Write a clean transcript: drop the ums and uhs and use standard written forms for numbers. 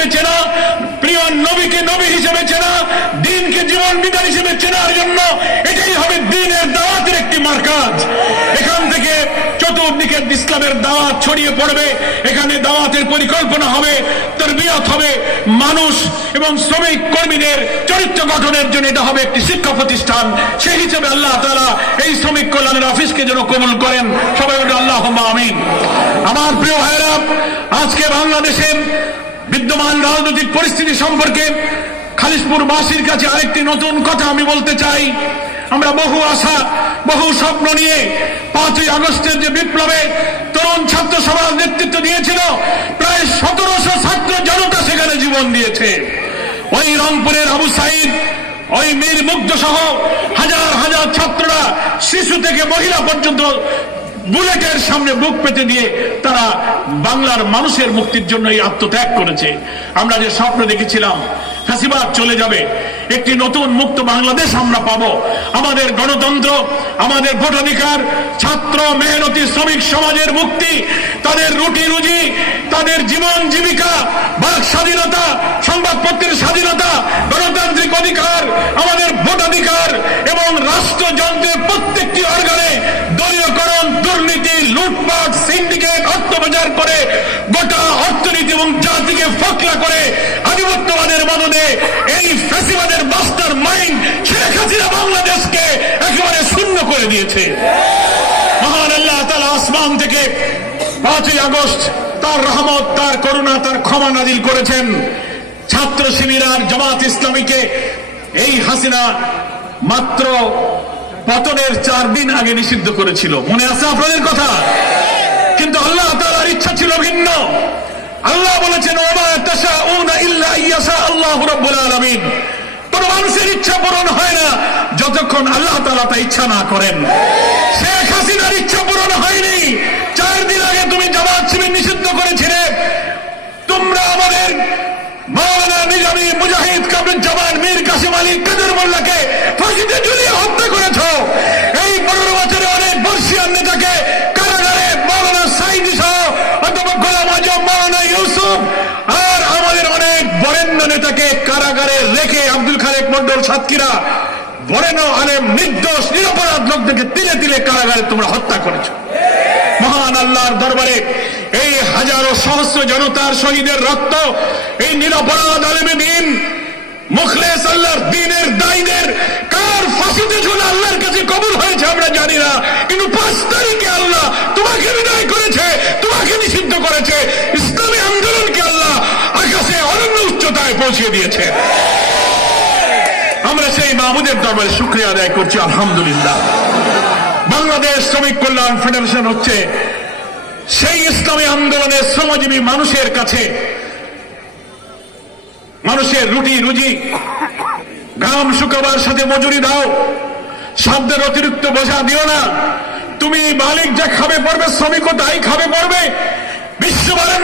হিসেবে চেনা, প্রিয় নবীকে নবী হিসেবে চেনা, দ্বীনকে জীবন বিধান হিসেবে চেনার জন্য এটাই হবে দ্বীনের দাওয়াতের একটি মারকাজ। এখান থেকে চতুর্দিকে ইসলামের দাওয়াত ছড়িয়ে পড়বে। এখানে দাওয়াতের পরিকল্পনা হবে, তারবিয়ত হবে, মানুষ এবং শ্রমিক কর্মীদের চরিত্র গঠনের জন্য এটা হবে একটি শিক্ষা প্রতিষ্ঠান। সেই হিসেবে আল্লাহ তাআলা এই শ্রমিক কল্যাণের অফিসকে যেন কবুল করেন। সবাই বলি আল্লাহুম্মা আমিন। আমার প্রিয় ভাইরা, আজকে বাংলাদেশের বিদ্যমান রাজনৈতিক পরিস্থিতি সম্পর্কে খালিশপুরবাসীর কাছে আরেকটি নতুন কথা আমি বলতে চাই। আমরা বহু আশা, বহু স্বপ্ন নিয়ে 5ই আগস্টের যে বিপ্লবে তরুণ ছাত্র সমাজ নেতৃত্ব দিয়েছিল, প্রায় 1700 ছাত্র জনতা সেখানে জীবন দিয়েছে। ওই রংপুরের আবু সাইদ, ওই মীর মুগ্ধ সহ হাজার হাজার ছাত্ররা, শিশু থেকে মহিলা পর্যন্ত বুলেটের সামনে বুক পেতে দিয়ে তারা বাংলার মানুষের মুক্তির জন্য এই আত্মত্যাগ করেছে। আমরা যে স্বপ্ন দেখেছিলাম ফ্যাসিবাদ চলে যাবে, একটি নতুন মুক্ত বাংলাদেশ আমরা পাবো, আমাদের গণতন্ত্র, আমাদের ভোটাধিকার, ছাত্র মেহনতি শ্রমিক সমাজের মুক্তি, তাদের রুটি রুজি, তাদের জীবন জীবিকা, বাক স্বাধীনতা, সংবাদপত্রের স্বাধীনতা, গণতান্ত্রিক অধিকার, আমাদের ভোটাধিকার এবং রাষ্ট্রযন্ত্রের প্রত্যেকটি অর্গানে দলীয়করণ, দুর্নীতি, লুটপাট, সিন্ডিকেট, অর্থপাচার করে গোটা অর্থনীতি এবং জাতিকে ফকরা করে আধিপত্যবাদের মদদে এই ফ্যাসিবাদের মাস্টার মাইন্ড শেখ হাসিনা বাংলাদেশকে একেবারে শূন্য করে দিয়েছে। মহান আল্লাহ তাআলা আসমান থেকে 5ই আগস্ট তার রহমত, তার করুণা, তার ক্ষমা নাজিল করেছেন। ছাত্র শিবির আর জামাত ইসলামীকে এই হাসিনা মাত্র পতনের 4 দিন আগে নিষিদ্ধ করেছিল, মনে আছে আপনাদের কথা? কিন্তু আল্লাহ তাআলার ইচ্ছা ছিল ভিন্ন। আল্লাহ বলেছেন ওয়া মা তাশাউনা ইল্লা ইয়াশা আল্লাহু রাব্বুল আলামিন। কোন মানুষের ইচ্ছা পূরণ হয় না যতক্ষণ আল্লাহ তাআলা তা ইচ্ছা না করেন। শেখ হাসিনার ইচ্ছা পূরণ হয়নি। 4 দিন আগে তুমি জামাত শিবির নিষিদ্ধ করেছিলে, তোমরা আমাদের মাওলানা নিজামী, মুজাহিদ, কামরুজ্জামান, মীর কাসিম আলী, কাদের মোল্লাকে ফাঁসিতে ঝুলিয়ে হত্যা করেছ। এই 15 বছরে অনেক বর্ষিয়ান নেতাকে কারাগারে, মাওলানা সাইদি সহ অধ্যাপক গোলাম আজম, মাওলানা ইউসুফ আর আমাদের অনেক বরেণ্য নেতাকে কারাগারে রেখে, আব্দুল খালেক মন্ডল, সাতক্ষীরা, বরেণ্য আলেম, নির্দোষ নিরপরাধ লোকদেরকে তিলে তিলে কারাগারে তোমরা হত্যা করেছ। মহান আল্লাহর দরবারে এই হাজারো সহস্র জনতার শহীদের রক্ত, এই নিরপরাধ আলেমে দ্বীন, মুখলেস আল্লাহর দ্বীনের দায়ীদের কার ফাঁসিতে ঝুলা আল্লাহর কাছে কবুল হয়েছে আমরা জানি না, কিন্তু 5 তারিখে আল্লাহ তোমাকে বিদায় করেছে, তোমাকে নিষিদ্ধ করেছে। ইসলামী আন্দোলনকে আল্লাহ আকাশে অনন্য উচ্চতায় পৌঁছে দিয়েছে। আমরা সেই মাহমুদের দরবারে শুকরিয়া আদায় করছি, আলহামদুলিল্লাহ। বাংলাদেশ শ্রমিক কল্যাণ ফেডারেশন হচ্ছে সেই ইসলামী আন্দোলনের শ্রমজীবী মানুষের কাছে মানুষের রুটি রুজি, ঘাম শুকাবার সাথে মজুরি দাও, সাধ্যের অতিরিক্ত বোঝা দিও না। তুমি মালিক যা খাবে পড়বে, শ্রমিকও তাই খাবে পড়বে। বিশ্ববারের